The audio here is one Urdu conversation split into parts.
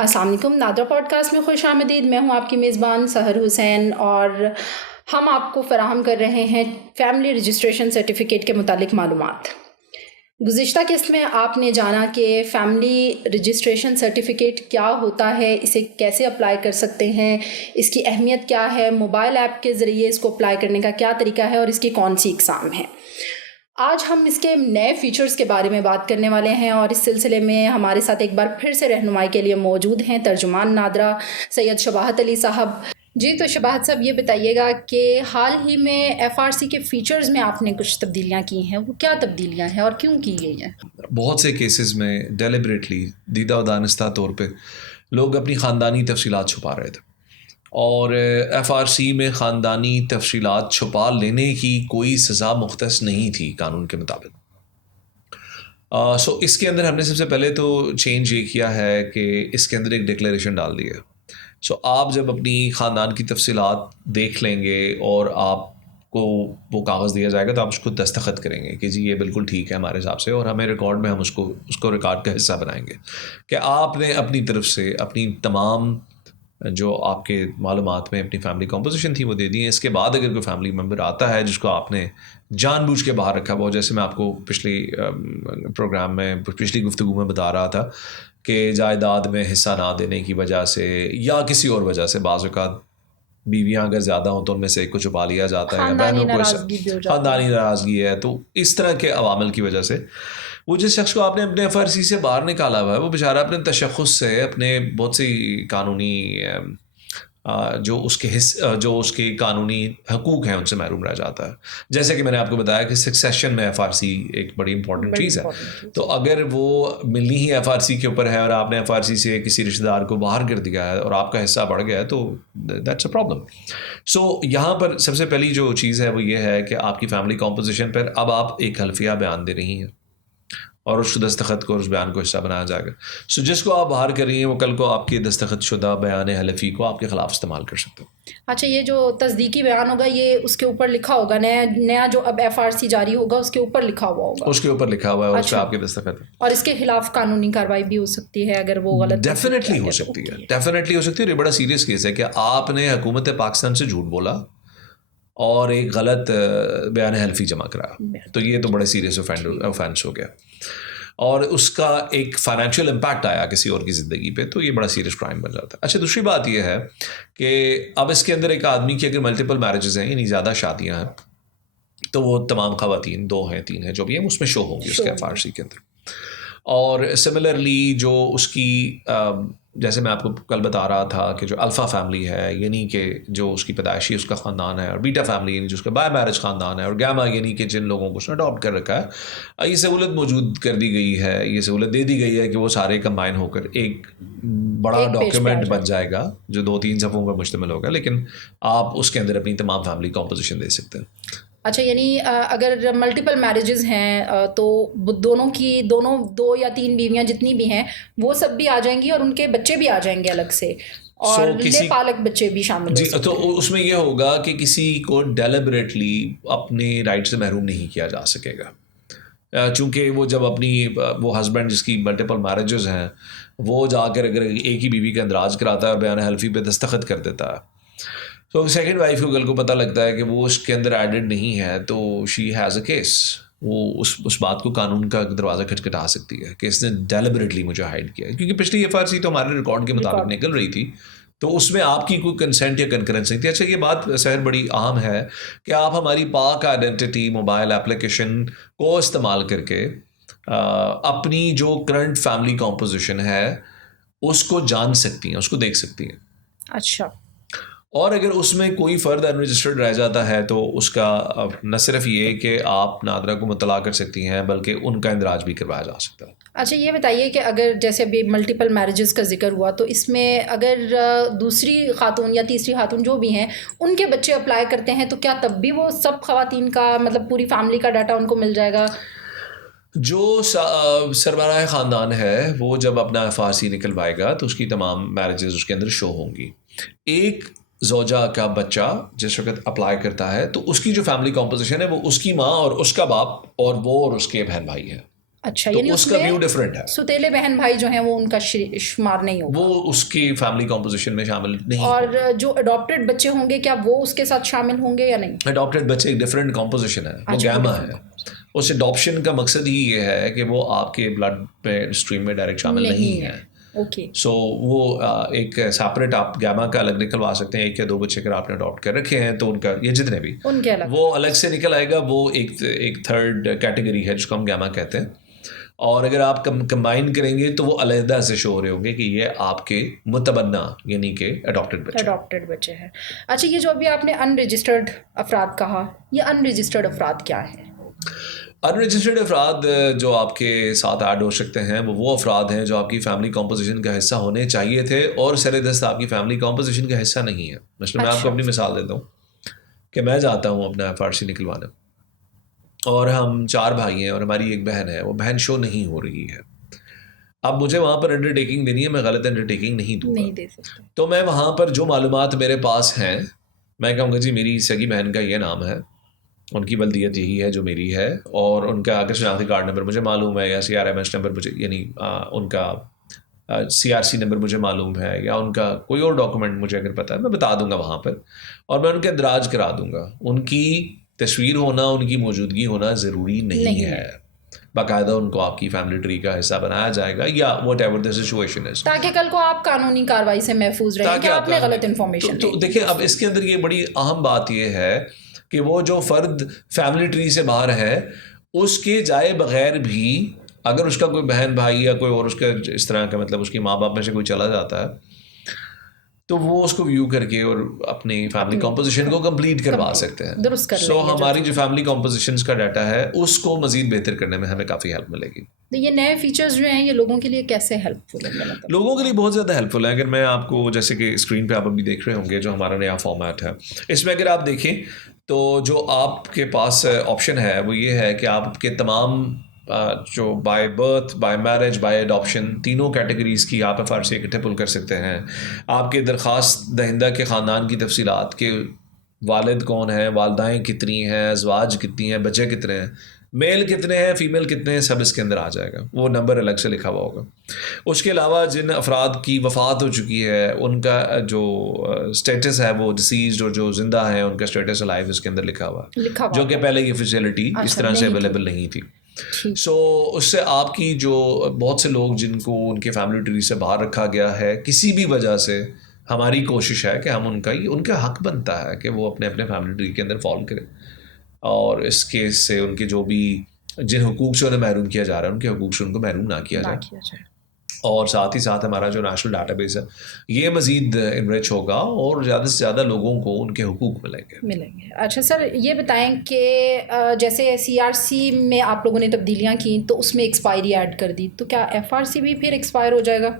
السلام علیکم، نادرا پوڈ کاسٹ میں خوش آمدید۔ میں ہوں آپ کی میزبان سحر حسین، اور ہم آپ کو فراہم کر رہے ہیں فیملی رجسٹریشن سرٹیفکیٹ کے متعلق معلومات۔ گزشتہ قسط میں آپ نے جانا کہ فیملی رجسٹریشن سرٹیفکیٹ کیا ہوتا ہے، اسے کیسے اپلائی کر سکتے ہیں، اس کی اہمیت کیا ہے، موبائل ایپ کے ذریعے اس کو اپلائی کرنے کا کیا طریقہ ہے اور اس کی کون سی اقسام ہیں۔ آج ہم اس کے نئے فیچرز کے بارے میں بات کرنے والے ہیں، اور اس سلسلے میں ہمارے ساتھ ایک بار پھر سے رہنمائی کے لیے موجود ہیں ترجمان نادرا سید شباہت علی صاحب۔ جی تو شباہت صاحب، یہ بتائیے گا کہ حال ہی میں ایف آر سی کے فیچرز میں آپ نے کچھ تبدیلیاں کی ہیں، وہ کیا تبدیلیاں ہیں اور کیوں کی گئی ہیں؟ بہت سے کیسز میں ڈیلیبریٹلی دیدہ و دانستہ طور پہ لوگ اپنی خاندانی تفصیلات چھپا رہے تھے، اور ایف آر سی میں خاندانی تفصیلات چھپا لینے کی کوئی سزا مختص نہیں تھی قانون کے مطابق۔ سو اس کے اندر ہم نے سب سے پہلے تو چینج یہ کیا ہے کہ اس کے اندر ایک ڈکلیریشن ڈال دی ہے۔ سو آپ جب اپنی خاندان کی تفصیلات دیکھ لیں گے اور آپ کو وہ کاغذ دیا جائے گا تو آپ اس کو دستخط کریں گے کہ جی یہ بالکل ٹھیک ہے ہمارے حساب سے، اور ہمیں ریکارڈ میں ہم اس کو ریکارڈ کا حصہ بنائیں گے کہ آپ نے اپنی طرف سے اپنی تمام جو آپ کے معلومات میں اپنی فیملی کمپوزیشن تھی وہ دے دی ہیں۔ اس کے بعد اگر کوئی فیملی ممبر آتا ہے جس کو آپ نے جان بوجھ کے باہر رکھا ہوا، جیسے میں آپ کو پچھلی پروگرام میں پچھلی گفتگو میں بتا رہا تھا کہ جائیداد میں حصہ نہ دینے کی وجہ سے یا کسی اور وجہ سے، بعض اوقات بیویاں اگر زیادہ ہوں تو ان میں سے ایک کو چھپا لیا جاتا ہے، یا بہنوں کو خاندانی ناراضگی ہے، تو اس طرح کے عوامل کی وجہ سے وہ جس شخص کو آپ نے اپنے ایف آر سی سے باہر نکالا ہوا ہے وہ بیچارہ اپنے تشخص سے اپنے بہت سی قانونی جو اس کے قانونی حقوق ہیں ان سے محروم رہ جاتا ہے۔ جیسے کہ میں نے آپ کو بتایا کہ سکسیشن میں ایف آر سی ایک بڑی امپورٹنٹ چیز ہے، تو اگر وہ ملنی ہی ایف آر سی کے اوپر ہے اور آپ نے ایف آر سی سے کسی رشتہ دار کو باہر کر دیا ہے اور آپ کا حصہ بڑھ گیا ہے تو دیٹس اے پرابلم۔ سو یہاں پر سب سے پہلی جو چیز ہے وہ یہ ہے کہ آپ کی فیملی کمپوزیشن پر اب آپ ایک حلفیہ بیان دے رہی ہیں اور اس دستخط کو اس بیان کو حصہ بنایا جائے گا۔ سو جس کو آپ باہر کر رہی ہیں وہ کل کو آپ کے دستخط شدہ بیان حلفی کو آپ کے خلاف استعمال کر سکتے ہیں۔ اچھا، یہ جو تصدیقی بیان ہوگا یہ اس کے اوپر لکھا ہوگا، نیا جو اب ایف آر سی جاری ہوگا اس کے اوپر لکھا ہوا ہوگا؟ اس کے اوپر لکھا ہوا ہے اور اس پہ آپ کے دستخط ہے، اور اس کے خلاف قانونی کارروائی بھی ہو سکتی ہے اگر وہ غلط؟ ڈیفینیٹلی ہو سکتی ہے، ڈیفینیٹلی ہو سکتی ہے۔ اور یہ بڑا سیریس کیس ہے کہ آپ نے حکومت پاکستان سے جھوٹ بولا اور ایک غلط بیان حلفی جمع کرایا، تو یہ تو بڑا سیریس اوفینس ہو گیا اور اس کا ایک فائنینشیل امپیکٹ آیا کسی اور کی زندگی پہ، تو یہ بڑا سیریس کرائم بن جاتا ہے۔ اچھا، دوسری بات یہ ہے کہ اب اس کے اندر ایک آدمی کی اگر ملٹیپل میرجز ہیں، یعنی زیادہ شادیاں ہیں، تو وہ تمام خواتین 2 ہیں 3 ہیں جو بھی ہیں اس میں شو ہوں گی اس کے ایف آر سی کے اندر۔ اور سملرلی جو اس کی جیسے میں آپ کو کل بتا رہا تھا کہ جو الفا فیملی ہے، یعنی کہ جو اس کی پیدائشی اس کا خاندان ہے، اور بیٹا فیملی یعنی جو اس کا بائی میرج خاندان ہے، اور گیما یعنی کہ جن لوگوں کو اس نے اڈاپٹ کر رکھا ہے، یہ سہولت موجود کر دی گئی ہے، یہ سہولت دے دی گئی ہے کہ وہ سارے کمبائن ہو کر ایک بڑا ڈاکیومنٹ بن جائے گا جو 2-3 صفحوں پر مشتمل ہوگا، لیکن آپ اس کے اندر اپنی تمام فیملی کمپوزیشن دے سکتے ہیں۔ اچھا، یعنی اگر ملٹیپل میرجز ہیں تو دونوں 2 یا 3 بیویاں جتنی بھی ہیں وہ سب بھی آ جائیں گی اور ان کے بچے بھی آ جائیں گے الگ سے، اور لے پالک بچے بھی شامل جی، تو اس میں یہ ہوگا کہ کسی کو ڈیلیبریٹلی اپنے رائٹ سے محروم نہیں کیا جا سکے گا، چونکہ وہ جب اپنی وہ ہسبینڈ جس کی ملٹیپل میرجز ہیں وہ جا کر اگر ایک ہی بیوی کا اندراج کراتا ہے اور بیان حلفی پہ دستخط کر دیتا ہے، تو سیکنڈ وائف کو کل کو پتہ لگتا ہے کہ وہ اس کے اندر ایڈڈ نہیں ہے، تو شی ہیز اے کیس، وہ اس بات کو قانون کا دروازہ کھٹکھٹا سکتی ہے کہ اس نے ڈیلیبریٹلی مجھے ہائڈ کیا ہے، کیونکہ پچھلی ایف آر سی تو ہمارے ریکارڈ کے مطابق نکل رہی تھی، تو اس میں آپ کی کوئی کنسنٹ یا کنکرنس نہیں تھی۔ اچھا، یہ بات سحر بڑی اہم ہے کہ آپ ہماری پاک آئیڈینٹی موبائل اپلیکیشن کو استعمال کر کے اپنی جو کرنٹ فیملی کمپوزیشن ہے اس کو جان سکتی ہیں، اس کو دیکھ سکتی ہیں۔ اچھا، اور اگر اس میں کوئی فرد انرجسٹرڈ رہ جاتا ہے تو اس کا نہ صرف یہ کہ آپ نادرا کو مطلع کر سکتی ہیں بلکہ ان کا اندراج بھی کروایا جا سکتا ہے۔ اچھا، یہ بتائیے کہ اگر جیسے ابھی ملٹیپل میرجز کا ذکر ہوا تو اس میں اگر دوسری خاتون یا تیسری خاتون جو بھی ہیں ان کے بچے اپلائی کرتے ہیں تو کیا تب بھی وہ سب خواتین کا مطلب پوری فیملی کا ڈاٹا ان کو مل جائے گا؟ جو سربراہ خاندان ہے وہ جب اپنا ایف آر سی نکلوائے گا تو اس کی تمام میرجز اس کے اندر شو ہوں گی۔ ایک زوجہ کا بچہ جس وقت اپلائی کرتا ہے تو اس کی جو فیملی کمپوزیشن ہے وہ اس کی ماں اور اس کا باپ اور وہ اور اس کے بہن بھائی ہیں۔ اچھا، تو یعنی اس کا ویو ڈفرینٹ ہے. ستیلے بہن بھائی جو ہیں وہ ان کا شمار نہیں ہوگا، وہ اس کی فیملی کمپوزیشن میں شامل نہیں. اور جو اڈاپٹیڈ بچے ہوں گے کیا وہ اس کے ساتھ شامل ہوں گے یا نہیں؟ اڈاپٹیڈ بچے ایک ڈفرینٹ کمپوزیشن ہے، وہ گیما ہے. اس اڈاپشن کا مقصد ہی یہ ہے کہ وہ آپ کے بلڈ پہ اسٹریم میں ڈائریکٹ شامل نہیں ہے. اوکے، سو وہ ایک سیپریٹ آپ گیما کا الگ نکلوا سکتے ہیں. 1 یا 2 بچے اگر آپ نے اڈاپٹ کر رکھے ہیں تو ان کا یہ جتنے بھی ان کے الگ وہ الگ سے نکل آئے گا. وہ ایک تھرڈ کیٹیگری ہے جس کو ہم گیما کہتے ہیں. اور اگر آپ کمبائن کریں گے تو وہ علیحدہ سے شو ہو رہے ہوں گے کہ یہ آپ کے متبنہ یعنی کہ اڈاپٹیڈ بچے ہیں. اچھا، یہ جو ابھی آپ نے ان رجسٹرڈ افراد کہا، یہ ان رجسٹرڈ افراد کیا ہیں؟ ان رجسٹرڈ افراد جو آپ کے ساتھ ایڈ ہو سکتے ہیں وہ افراد ہیں جو آپ کی فیملی کمپوزیشن کا حصہ ہونے چاہیے تھے اور سر دست آپ کی فیملی کمپوزیشن کا حصہ نہیں ہے. مثلا میں آپ کو اپنی مثال دیتا ہوں کہ میں جاتا ہوں اپنا FRC نکلوانے، اور ہم 4 بھائی ہیں اور ہماری ایک بہن ہے. وہ بہن شو نہیں ہو رہی ہے. اب مجھے وہاں پر انڈر ٹیکنگ دینی ہے، میں غلط انڈر ٹیکنگ نہیں دوں گا. تو میں وہاں پر جو معلومات میرے پاس ہیں میں کہوں گا جی میری سگی بہن کا یہ نام ہے، ان کی بلدیت یہی ہے جو میری ہے، اور ان کا اگر شناختی کارڈ نمبر مجھے معلوم ہے، یا CRMS نمبر مجھے، یعنی ان کا CRC نمبر مجھے معلوم ہے، یا ان کا کوئی اور ڈاکومنٹ مجھے اگر پتہ ہے میں بتا دوں گا وہاں پر، اور میں ان کے اندراج کرا دوں گا. ان کی تصویر ہونا، ان کی موجودگی ہونا ضروری نہیں ہے. باقاعدہ ان کو آپ کی فیملی ٹری کا حصہ بنایا جائے گا، یا واٹ ایور دا سچویشن ہے، تاکہ کل کو آپ قانونی کارروائی سے محفوظ رہیں کہ آپ نے غلط انفارمیشن. تو دیکھیں اب اس کے اندر یہ بڑی اہم بات یہ ہے کہ وہ جو فرد فیملی ٹری سے باہر ہے اس کے جائے بغیر بھی اگر اس کا کوئی بہن بھائی یا کوئی اور اس کا اس طرح کا مطلب اس کی ماں باپ میں سے کوئی چلا جاتا ہے تو وہ اس کو ویو کر کے اور اپنی فیملی کمپوزیشن کو کمپلیٹ کروا سکتے ہیں. درست کر لیں. سو ہماری جو فیملی کمپوزیشنز کا ڈیٹا ہے اس کو مزید بہتر کرنے میں ہمیں کافی ہیلپ ملے گی. یہ نئے فیچرز جو ہیں یہ لوگوں کے لیے کیسے ہیلپ فل ہیں؟ لوگوں کے لیے بہت زیادہ ہیلپ فل ہے. اگر میں آپ کو جیسے کہ اسکرین پہ آپ ابھی دیکھ رہے ہوں گے جو ہمارا نیا فارمیٹ ہے، اس میں اگر آپ دیکھیں تو جو آپ کے پاس آپشن ہے وہ یہ ہے کہ آپ کے تمام جو by birth, by marriage, by adoption تینوں کیٹیگریز کی آپ FRC اکٹھے پل کر سکتے ہیں. آپ کے درخواست دہندہ کے خاندان کی تفصیلات، کہ والد کون ہیں، والدائیں کتنی ہیں، ازواج کتنی ہیں، بچے کتنے ہیں، میل کتنے ہیں، فیمیل کتنے ہیں، سب اس کے اندر آ جائے گا. وہ نمبر الگ سے لکھا ہوا ہوگا. اس کے علاوہ جن افراد کی وفات ہو چکی ہے ان کا جو اسٹیٹس ہے وہ ڈسیزڈ، اور جو زندہ ہیں ان کا اسٹیٹس الائیو اس کے اندر لکھا ہوا ہے، جو کہ پہلے یہ فیسلٹی اس طرح سے اویلیبل نہیں تھی. سو اس سے آپ کی جو بہت سے لوگ جن کو ان کے فیملی ٹری سے باہر رکھا گیا ہے کسی بھی وجہ سے، ہماری کوشش ہے کہ ہم ان کا حق بنتا ہے کہ وہ اپنے فیملی ٹری کے اندر فال کریں، اور اس کیس سے ان کے جو بھی جن حقوق سے انہیں محروم کیا جا رہا ہے ان کے حقوق سے ان کو محروم نہ کیا جائے. اور ساتھ ہی ساتھ ہمارا جو نیشنل ڈاٹا بیس ہے یہ مزید انریچ ہوگا اور زیادہ سے زیادہ لوگوں کو ان کے حقوق ملیں گے. اچھا سر، یہ بتائیں کہ جیسے CRC میں آپ لوگوں نے تبدیلیاں کی تو اس میں ایکسپائری ایڈ کر دی، تو کیا FRC بھی پھر ایکسپائر ہو جائے گا؟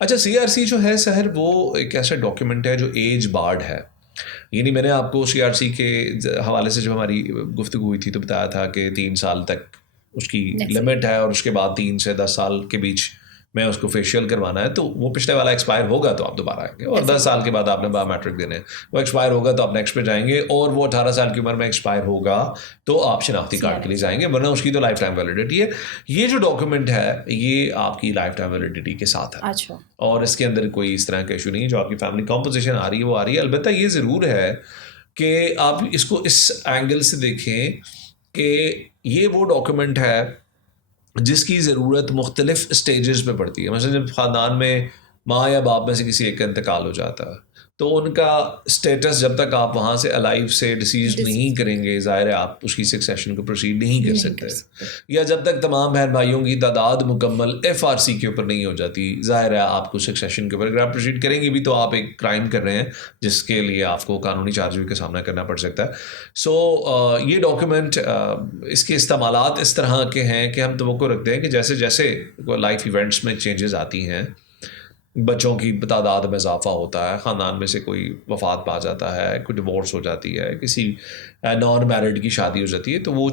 اچھا، CRC جو ہے سہر وہ ایک ایسا ڈاکیومنٹ ہے جو ایج بارڈ ہے. یعنی میں نے آپ کو CRC کے حوالے سے جب ہماری گفتگو ہوئی تھی تو بتایا تھا کہ 3 سال تک اس کی لمٹ ہے، اور اس کے بعد 3 سے 10 سال کے بیچ میں اس کو فیشیل کروانا ہے. تو وہ پچھلے والا ایکسپائر ہوگا تو آپ دوبارہ آئیں گے، اور 10 سال کے بعد آپ نے بایو میٹرک دینے، وہ ایکسپائر ہوگا تو آپ نیکسٹ پہ جائیں گے، اور وہ 18 سال کی عمر میں ایکسپائر ہوگا تو آپ شناختی کارڈ کے لیے جائیں گے، ورنہ اس کی تو لائف ٹائم ویلیڈیٹی ہے. یہ جو ڈاکیومنٹ ہے یہ آپ کی لائف ٹائم ویلیڈیٹی کے ساتھ ہے. اچھا. اور اس کے اندر کوئی اس طرح کا ایشو نہیں. جو آپ کی فیملی کمپوزیشن آ رہی ہے وہ آ رہی ہے. البتہ یہ ضرور ہے کہ آپ اس کو اس اینگل سے دیکھیں کہ یہ وہ ڈاکیومنٹ ہے جس کی ضرورت مختلف اسٹیجز پہ پڑتی ہے. مثلا جب خاندان میں ماں یا باپ میں سے کسی ایک کا انتقال ہو جاتا ہے تو ان کا اسٹیٹس جب تک آپ وہاں سے الائیو سے ڈسیزڈ نہیں کریں گے، ظاہر ہے آپ اس کی سکسیشن کو پروسیڈ نہیں کر سکتے، یا جب تک تمام بہن بھائیوں کی تعداد مکمل FRC کے اوپر نہیں ہو جاتی، ظاہر ہے آپ کو سکسیشن کے اوپر اگر آپ پروسیڈ کریں گے بھی تو آپ ایک کرائم کر رہے ہیں جس کے لیے آپ کو قانونی چارج کا سامنا کرنا پڑ سکتا ہے. سو یہ ڈاکیومنٹ اس کے استعمالات اس طرح کے ہیں کہ ہم توقع رکھتے ہیں کہ جیسے جیسے لائف ایونٹس میں چینجز آتی ہیں بچوں کی تعداد میں اضافہ ہوتا ہے, خاندان میں سے کوئی وفات پا جاتا ہے, کوئی ڈیورس ہو جاتی ہے, کسی نان میرڈ کی شادی ہو جاتی ہے, تو وہ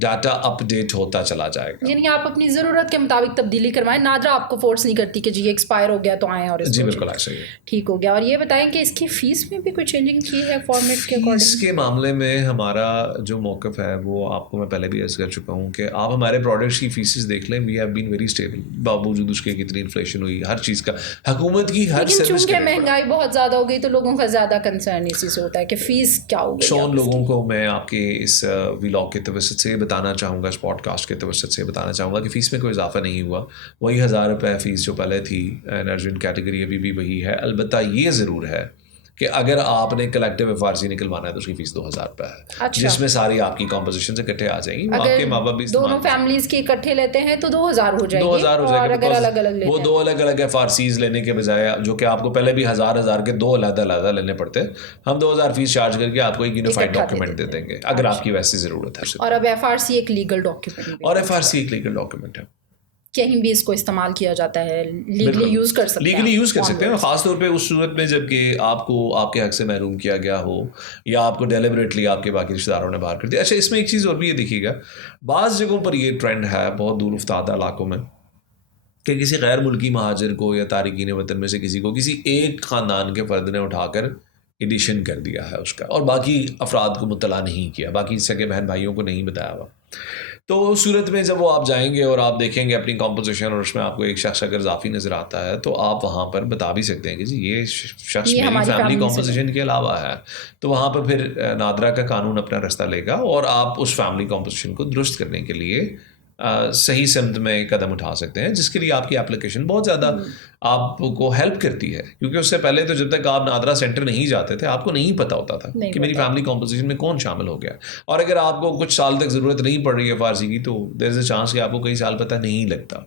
ڈاٹا اپ ڈیٹ ہوتا چلا جائے گا. یعنی آپ اپنی ضرورت کے مطابق تبدیلی کروائیں, نادرا آپ کو فورس نہیں کرتی کہ جی ایکسپائر ہو گیا تو آئیں اور جی بالکل ایسا ہی ہے. ٹھیک ہو گیا. اور یہ بتائیں کہ اس کی فیس میں بھی کوئی چینجنگ کی ہے فارمیٹ کے اکارڈنگ؟ اس کے معاملے میں ہمارا جو موقف ہے وہ آپ کو میں پہلے بھی عرض کر چکا ہوں کہ آپ ہمارے پروڈکٹس کی فیسز دیکھ لیں, we have been very stable باوجود اس کے کتنی انفلیشن ہوئی, ہر چیز کا حکومت کی ہر لیکن سروس. چونکہ مہنگائی بہت زیادہ ہو گئی تو لوگوں کا زیادہ کنسرن اسی سے ہوتا ہے کہ فیس کیا ہو گئی. شون لوگوں کو میں آپ کے اس ولاگ کے توسط سے بتانا چاہوں گا, اس پوڈ کاسٹ کے توسط سے بتانا چاہوں گا کہ فیس میں کوئی اضافہ نہیں ہوا, وہی 1000 روپے فیس جو پہلے تھی ارجنٹ کیٹیگری ابھی بھی وہی ہے. البتہ یہ ضرور ہے کہ اگر آپ نے کلیکٹیو ایف آر سی نکلوانا ہے تو اس کی فیس 2000 روپے ہے, جس میں ساری آپ کی کمپوزیشن سے اکٹھے آ جائیں گی. آپ کے ماں باپ بھی دونوں فیملیز کی اکٹھے لیتے ہیں تو 2000 ہو جائے گی, 2000 ہو جائے گا. اگر الگ الگ وہ دو الگ الگ ایف آر سیز لینے کے بجائے جو کہ آپ کو پہلے بھی 1000 کے دو علیحدہ لینے پڑتے, ہم 2000 فیس چارج کر کے آپ کو ایک یونیفائڈ ڈاکیومنٹ دے دیں گے اگر آپ کی ویسی ضرورت ہے. اور اب ایف آر سی ایک لیگل ڈاکیومنٹ, اور ایف آر سی ایک لیگل ڈاکیومنٹ ہے, کہیں بھی اس کو استعمال کیا جاتا ہے, لیگلی یوز کر سکتے ہیں. لیگلی یوز کر سکتے ہیں, خاص طور پہ اس صورت میں جب کہ آپ کو آپ کے حق سے محروم کیا گیا ہو یا آپ کو ڈیلیبریٹلی آپ کے باقی رشتہ داروں نے باہر کر دیا. اچھا اس میں ایک چیز اور بھی یہ دیکھیے گا, بعض جگہوں پر یہ ٹرینڈ ہے بہت دور افتادہ علاقوں میں کہ کسی غیر ملکی مہاجر کو یا تارکین وطن میں سے کسی کو کسی ایک خاندان کے فرد نے اٹھا کر ایڈیشن کر دیا ہے اس کا, اور باقی افراد کو مطلع نہیں کیا, باقی سگے بہن بھائیوں کو نہیں بتایا ہوا. تو اس صورت میں جب وہ آپ جائیں گے اور آپ دیکھیں گے اپنی کمپوزیشن اور اس میں آپ کو ایک شخص اگر اضافی نظر آتا ہے تو آپ وہاں پر بتا بھی سکتے ہیں کہ جی یہ شخص میری فیملی کمپوزیشن کے علاوہ ہے. تو وہاں پر پھر نادرا کا قانون اپنا رستہ لے گا اور آپ اس فیملی کمپوزیشن کو درست کرنے کے لیے صحیح سمت میں قدم اٹھا سکتے ہیں, جس کے لیے آپ کی اپلیکیشن بہت زیادہ آپ کو ہیلپ کرتی ہے. کیونکہ اس سے پہلے تو جب تک آپ نادرا سینٹر نہیں جاتے تھے آپ کو نہیں پتا ہوتا تھا کہ میری فیملی کمپوزیشن میں کون شامل ہو گیا, اور اگر آپ کو کچھ سال تک ضرورت نہیں پڑ رہی ہے فارسی کی تو دیر از اے چانس کہ آپ کو کئی سال پتہ نہیں لگتا.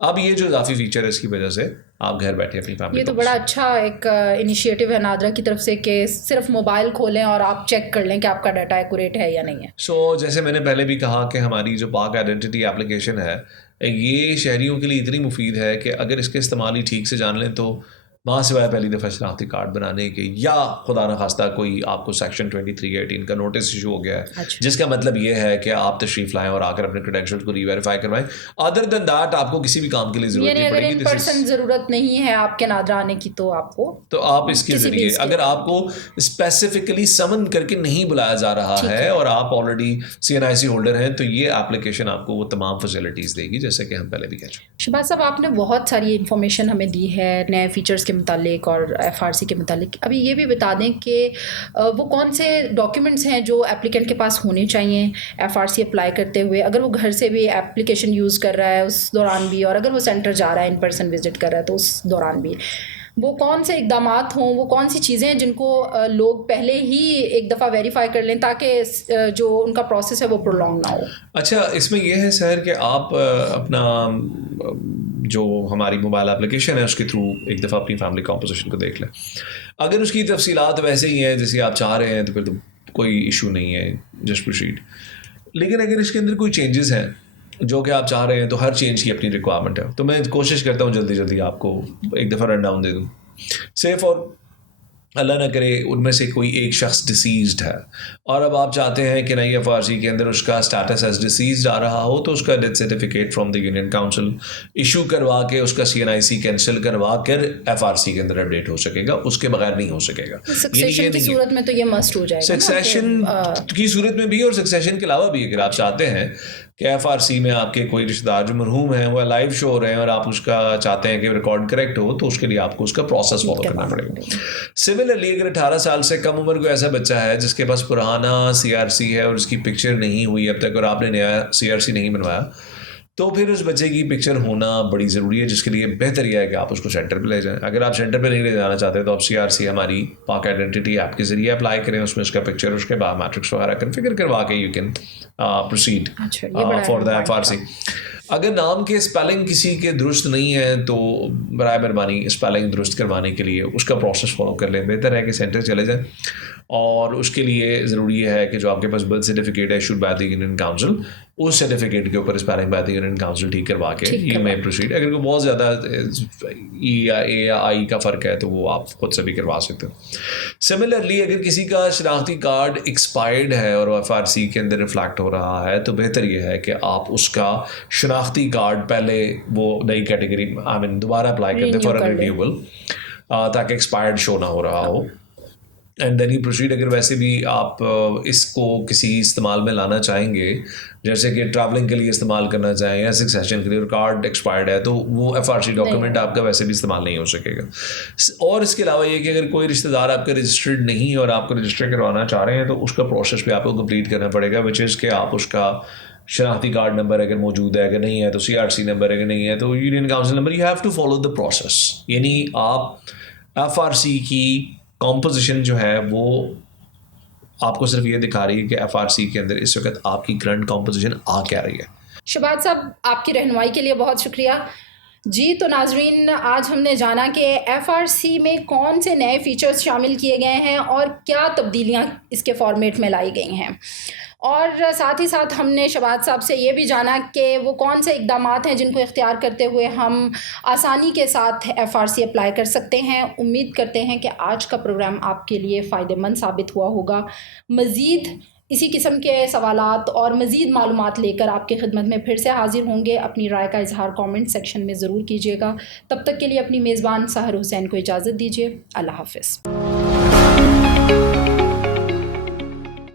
اب یہ جو اضافی فیچر ہے اس کی وجہ سے آپ گھر بیٹھے اپنی فیملی. یہ تو بڑا اچھا ایک انیشیٹو ہے نادرا کی طرف سے کہ صرف موبائل کھولیں اور آپ چیک کر لیں کہ آپ کا ڈیٹا ایکوریٹ ہے یا نہیں ہے. سو جیسے میں نے پہلے بھی کہا کہ ہماری جو پاک آئیڈینٹی اپلیکیشن ہے یہ شہریوں کے لیے اتنی مفید ہے کہ اگر اس کے استعمال ہی ٹھیک سے جان لیں تو وہاں سوائے پہلی دفعہ شناختی کارڈ بنانے کے یا خدا نخواستہ کوئی آپ کو سیکشن 2318 کا نوٹس ایشو ہو گیا ہے جس کا مطلب یہ ہے کہ آپ تشریف لائیں اور آ کر اپنے کریڈینشل کو ری ویریفائی کروائیں. ادر دین دیٹ آپ کو کسی بھی کام کے لیے ضرورت نہیں پڑے گی. ان پرسن ضرورت نہیں ہے آپ کے نادرا آنے کی تو آپ کو تو آپ اس کے ذریعے اگر آپ کو اسپیسیفکلی سمن کر کے نہیں بلایا جا رہا ہے اور آپ آلریڈی CNIC ہولڈر ہیں تو یہ ایپلیکیشن آپ کو وہ تمام فیسلٹیز دے گی جیسے کہ ہم پہلے بھی کہہ چکے. شہباز صاحب آپ نے بہت ساری انفارمیشن ہمیں دی ہے نئے فیچرز کے متعلق اور ایف آر سی کے متعلق. ابھی یہ بھی بتا دیں کہ وہ کون سے ڈاکیومنٹس ہیں جو اپلیکینٹ کے پاس ہونے چاہیے ایف آر سی اپلائی کرتے ہوئے, اگر وہ گھر سے بھی اپلیکیشن یوز کر رہا ہے اس دوران بھی, اور اگر وہ سینٹر جا رہا ہے ان پرسن وزٹ کر رہا ہے تو اس دوران بھی, وہ کون سے اقدامات ہوں, وہ کون سی چیزیں ہیں جن کو لوگ پہلے ہی ایک دفعہ ویریفائی کر لیں تاکہ جو ان کا پروسیس ہے وہ پرولونگ نہ ہو. اچھا اس میں یہ ہے سر کہ آپ اپنا جو ہماری موبائل اپلیکیشن ہے اس کے تھرو ایک دفعہ اپنی فیملی کمپوزیشن کو دیکھ لیں. اگر اس کی تفصیلات ویسے ہی ہیں جیسے آپ چاہ رہے ہیں تو پھر تو کوئی ایشو نہیں ہے, جسٹ پروسیڈ. لیکن اگر اس کے اندر کوئی چینجز ہیں جو کہ آپ چاہ رہے ہیں تو ہر چینج کی اپنی ریکوائرمنٹ ہے, تو میں کوشش کرتا ہوں جلدی آپ کو ایک دفعہ رن ڈاؤن دے دوں. صرف اور اللہ نہ کرے ان میں سے کوئی ایک شخص ڈیسیزڈ ہے اور اب آپ چاہتے ہیں کہ نئی ایف آر سی کے اندر اس کا اسٹیٹس ایز ڈیسیزڈ آ رہا ہو تو اس کا death certificate from the union council issue کروا کے اس کا CNIC کینسل کروا کر ایف آر سی کے اندر اپڈیٹ ہو سکے گا, اس کے بغیر نہیں ہو سکے گا. سکسیشن کی صورت میں تو یہ مسٹ ہو جائے گا. سکسیشن کی صورت میں بھی اور سکسیشن کے علاوہ بھی اگر آپ چاہتے ہیں کہ ایف آر سی میں آپ کے کوئی رشتہ دار جو مرحوم ہیں وہ لائیو شو ہو رہے ہیں اور آپ اس کا چاہتے ہیں کہ ریکارڈ کریکٹ ہو تو اس کے لیے آپ کو اس کا پروسیس فالو کرنا پڑے گا. سملرلی اگر 18 سال سے کم عمر کوئی ایسا بچہ ہے جس کے پاس پرانا CRC ہے اور اس کی پکچر نہیں ہوئی اب تک اور آپ نے نیا CRC نہیں بنوایا تو پھر اس بچے کی پکچر ہونا بڑی ضروری ہے, جس کے لیے بہتر یہ ہے کہ آپ اس کو سینٹر پہ لے جائیں. اگر آپ سینٹر پہ نہیں لے جانا چاہتے تو آپ CRC ہماری پاک آئیڈینٹی ایپ کے ذریعے اپلائی کریں, اس میں اس کا پکچر اس کے بعد میٹرکس وغیرہ کنفیگر کروا کے you can proceed for the F R C. اگر نام کے اسپیلنگ کسی کے درست نہیں ہے تو برائے مہربانی اسپیلنگ درست کروانے کے لیے اس کا پروسیس فالو کر لیں. بہتر ہے کہ سینٹر چلے جائیں اور اس کے لیے ضروری یہ ہے کہ جو آپ کے پاس برتھ سرٹیفکیٹ ہے issued by the Indian council, اس سرٹیفکیٹ کے اوپر spelling by the Indian council ٹھیک کروا کے یہ میں پروسیڈ. اگر کوئی بہت زیادہ ای یا اے یا آئی کا فرق ہے تو وہ آپ خود سے بھی کروا سکتے ہیں. سملرلی اگر کسی کا شناختی کارڈ ایکسپائرڈ ہے اور ایف آر سی کے اندر ریفلیکٹ ہو رہا ہے تو بہتر یہ ہے کہ آپ اس کا شناختی کارڈ پہلے وہ نئی کیٹیگری دوبارہ اپلائی کر دیں فار رینیوبل, تاکہ ایکسپائرڈ شو نہ ہو رہا ہو. And then you proceed. اگر ویسے بھی آپ اس کو کسی استعمال میں لانا چاہیں گے, جیسے کہ ٹریولنگ کے لیے استعمال کرنا چاہیں یا سکسیشن کے لیے, اور کارڈ ایکسپائرڈ ہے تو وہ ایف آر سی ڈاکیومنٹ آپ کا ویسے بھی استعمال نہیں ہو سکے گا. اور اس کے علاوہ یہ کہ اگر کوئی رشتہ دار آپ کا رجسٹرڈ نہیں اور آپ کو رجسٹر کروانا چاہ رہے ہیں تو اس کا پروسیس بھی آپ کو کمپلیٹ کرنا پڑے گا, وچ از کہ آپ اس کا شناختی کارڈ نمبر اگر موجود ہے, اگر نہیں ہے تو سی آر سی نمبر, اگر نہیں ہے تو union council number. You have to follow the process. یعنی آپ ایف آر سی کی کمپوزیشن جو ہے وہ آپ کو صرف یہ دکھا رہی ہے کہ ایف آر سی کے اندر اس وقت آپ کی کرنٹ کمپوزیشن آ کیا رہی ہے. شہباز صاحب آپ کی رہنمائی کے لیے بہت شکریہ. جی تو ناظرین, آج ہم نے جانا کہ ایف آر سی میں کون سے نئے فیچرز شامل کیے گئے ہیں اور کیا تبدیلیاں اس کے فارمیٹ میں لائی گئی ہیں, اور ساتھ ہی ساتھ ہم نے شہباز صاحب سے یہ بھی جانا کہ وہ کون سے اقدامات ہیں جن کو اختیار کرتے ہوئے ہم آسانی کے ساتھ ایف آر سی اپلائی کر سکتے ہیں. امید کرتے ہیں کہ آج کا پروگرام آپ کے لیے فائدہ مند ثابت ہوا ہوگا. مزید اسی قسم کے سوالات اور مزید معلومات لے کر آپ کی خدمت میں پھر سے حاضر ہوں گے. اپنی رائے کا اظہار کامنٹ سیکشن میں ضرور کیجیے گا. تب تک کے لیے اپنی میزبان سحر حسین کو اجازت دیجیے. اللہ حافظ.